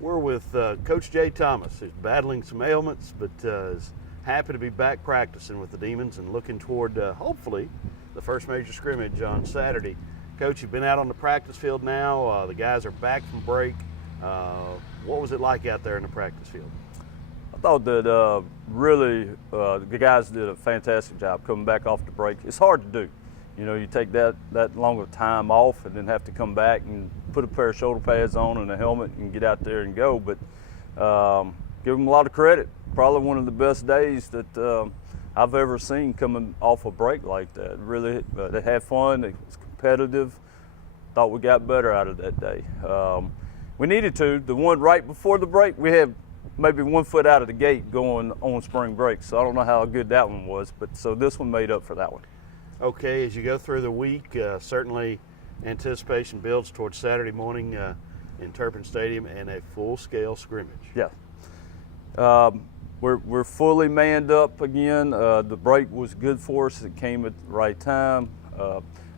We're with Coach Jay Thomas, who's battling some ailments, but is happy to be back practicing with the Demons and looking toward, hopefully, the first major scrimmage on Saturday. Coach, you've been out on the practice field now. The guys are back from break. What was it like out there in the practice field? I thought that really the guys did a fantastic job coming back off the break. It's hard to do. You know, you take that long of time off and then have to come back and put a pair of shoulder pads on and a helmet and get out there and go. But give them a lot of credit. Probably one of the best days that I've ever seen coming off a break like that. Really, they had fun. It was competitive. Thought we got better out of that day. We needed to. The one right before the break, we had maybe 1 foot out of the gate going on spring break. So I don't know how good that one was, but so this one made up for that one. Okay, as you go through the week, certainly anticipation builds towards Saturday morning in Turpin Stadium and a full-scale scrimmage. Yeah. We're fully manned up again. The break was good for us. It came at the right time.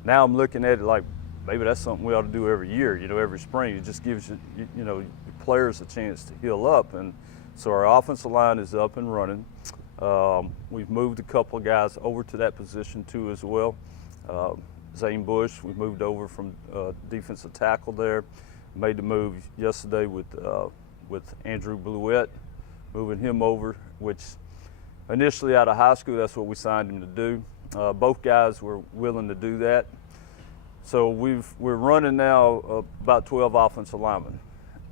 Now I'm looking at it like maybe that's something we ought to do every year, you know, every spring. It just gives you know, players a chance to heal up. And so our offensive line is up and running. We've moved a couple of guys over to that position too as well. Zane Bush, we moved over from defensive tackle there. Made the move yesterday with Andrew Blewett, moving him over, which initially out of high school, that's what we signed him to do. Both guys were willing to do that. So we're running now about 12 offensive linemen.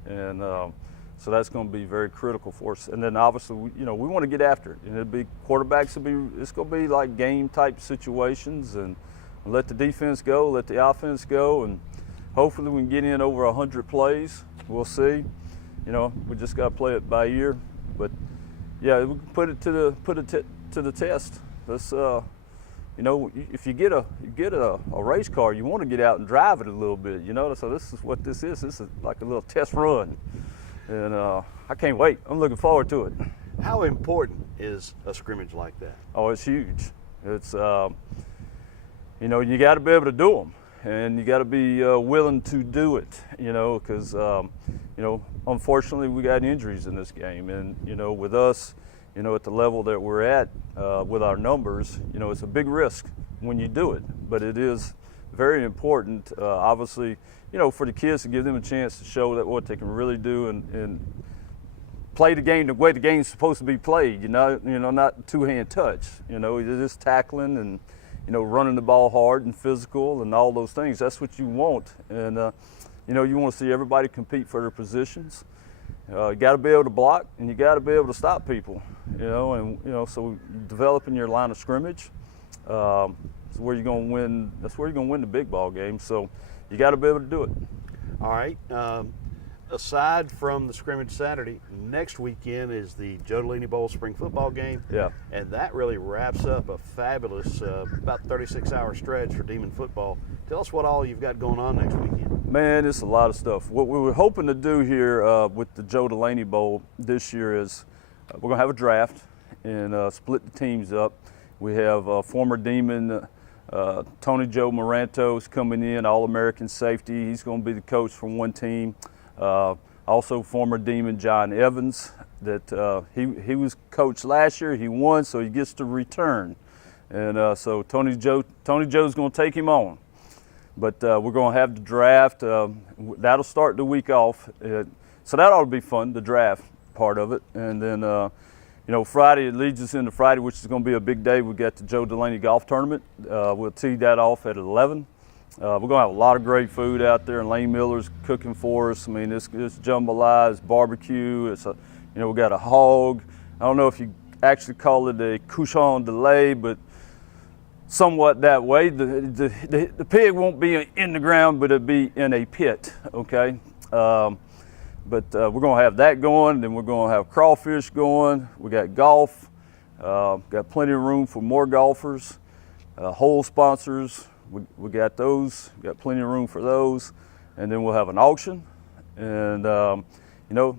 And so that's going to be very critical for us. And then obviously, we want to get after it. And it's going to be like game type situations, and let the defense go, let the offense go, and hopefully we can get in over 100 plays. We'll see. You know, we just got to play it by ear. But yeah, we can put it to the test. Let's you know, if you get a race car, you want to get out and drive it a little bit. You know, so this is what this is. This is like a little test run. And I can't wait. I'm looking forward to it. How important is a scrimmage like that? Oh, it's huge. It's, you know, you got to be able to do them, and you got to be willing to do it, you know, because, you know, unfortunately we got injuries in this game. And, you know, with us, you know, at the level that we're at with our numbers, you know, it's a big risk when you do it. But it is very important, obviously, you know, for the kids to give them a chance to show that what they can really do and play the game the way the game's supposed to be played. You know, not two-hand touch. You know, just tackling and, you know, running the ball hard and physical and all those things. That's what you want. And you know, you want to see everybody compete for their positions. You got to be able to block, and you got to be able to stop people. You know, and you know, so developing your line of scrimmage. That's where you're going to win. That's where you're going to win the big ball game. So you got to be able to do it. All right. Aside from the scrimmage Saturday, next weekend is the Joe Delaney Bowl spring football game. Yeah. And that really wraps up a fabulous about 36-hour stretch for Demon football. Tell us what all you've got going on next weekend. Man, it's a lot of stuff. What we were hoping to do here with the Joe Delaney Bowl this year is we're going to have a draft and split the teams up. We have former Demon Tony Joe Moranto's coming in, All-American safety. He's going to be the coach for one team. Also former Demon John Evans, that he was coach last year. He won, so he gets to return. And so Tony Joe's going to take him on. But we're going to have the draft. That'll start the week off. So that ought to be fun, the draft part of it. And then, you know, Friday, it leads us into Friday, which is going to be a big day. We got the Joe Delaney Golf Tournament. We'll tee that off at 11. We're going to have a lot of great food out there, and Lane Miller's cooking for us. I mean, it's jambalaya, it's barbecue. It's you know, we got a hog. I don't know if you actually call it a couchon de lait, but somewhat that way. The pig won't be in the ground, but it'll be in a pit, okay? But we're going to have that going, then we're going to have crawfish going. We got golf, got plenty of room for more golfers, hole sponsors. We got those, got plenty of room for those. And then we'll have an auction. And, you know,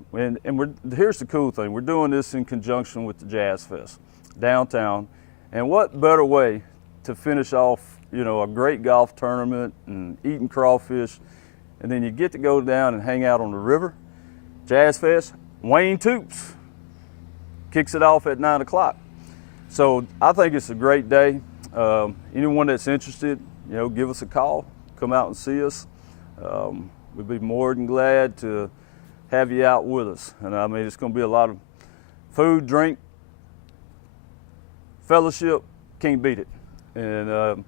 here's the cool thing. We're doing this in conjunction with the Jazz Fest downtown. And what better way to finish off, you know, a great golf tournament and eating crawfish, and then you get to go down and hang out on the river. Jazz Fest, Wayne Toops kicks it off at 9 o'clock. So I think it's a great day. Anyone that's interested, give us a call, come out and see us. We'd be more than glad to have you out with us. And I mean, it's going to be a lot of food, drink, fellowship, can't beat it. And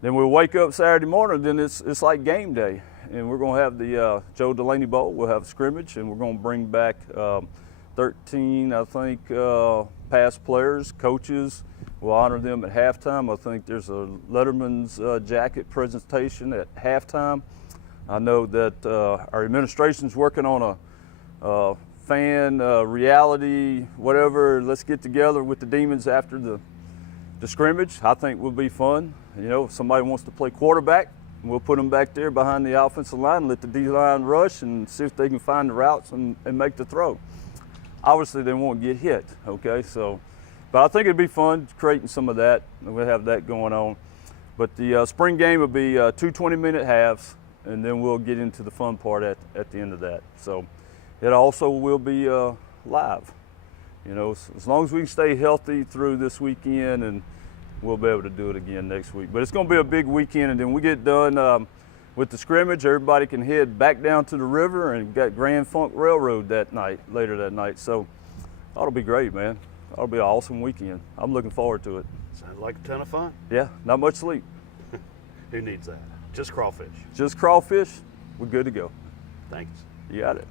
then we'll wake up Saturday morning, then it's like game day. And we're going to have the Joe Delaney Bowl. We'll have a scrimmage, and we're going to bring back 13, I think, past players, coaches. We'll honor them at halftime. I think there's a Letterman's jacket presentation at halftime. I know that our administration's working on a fan reality, whatever. Let's get together with the Demons after the scrimmage. I think will be fun. If somebody wants to play quarterback, we'll put them back there behind the offensive line and let the D-line rush and see if they can find the routes and make the throw. Obviously, they won't get hit, okay? But I think it'd be fun creating some of that. We'll have that going on. But the spring game will be 2 20-minute halves, and then we'll get into the fun part at the end of that. So it also will be live. As long as we can stay healthy through this weekend, and we'll be able to do it again next week. But it's going to be a big weekend, and then we get done with the scrimmage. Everybody can head back down to the river, and we've got Grand Funk Railroad later that night. So that'll be great, man. That'll be an awesome weekend. I'm looking forward to it. Sounds like a ton of fun. Yeah, not much sleep. Who needs that? Just crawfish. Just crawfish, we're good to go. Thanks. You got it.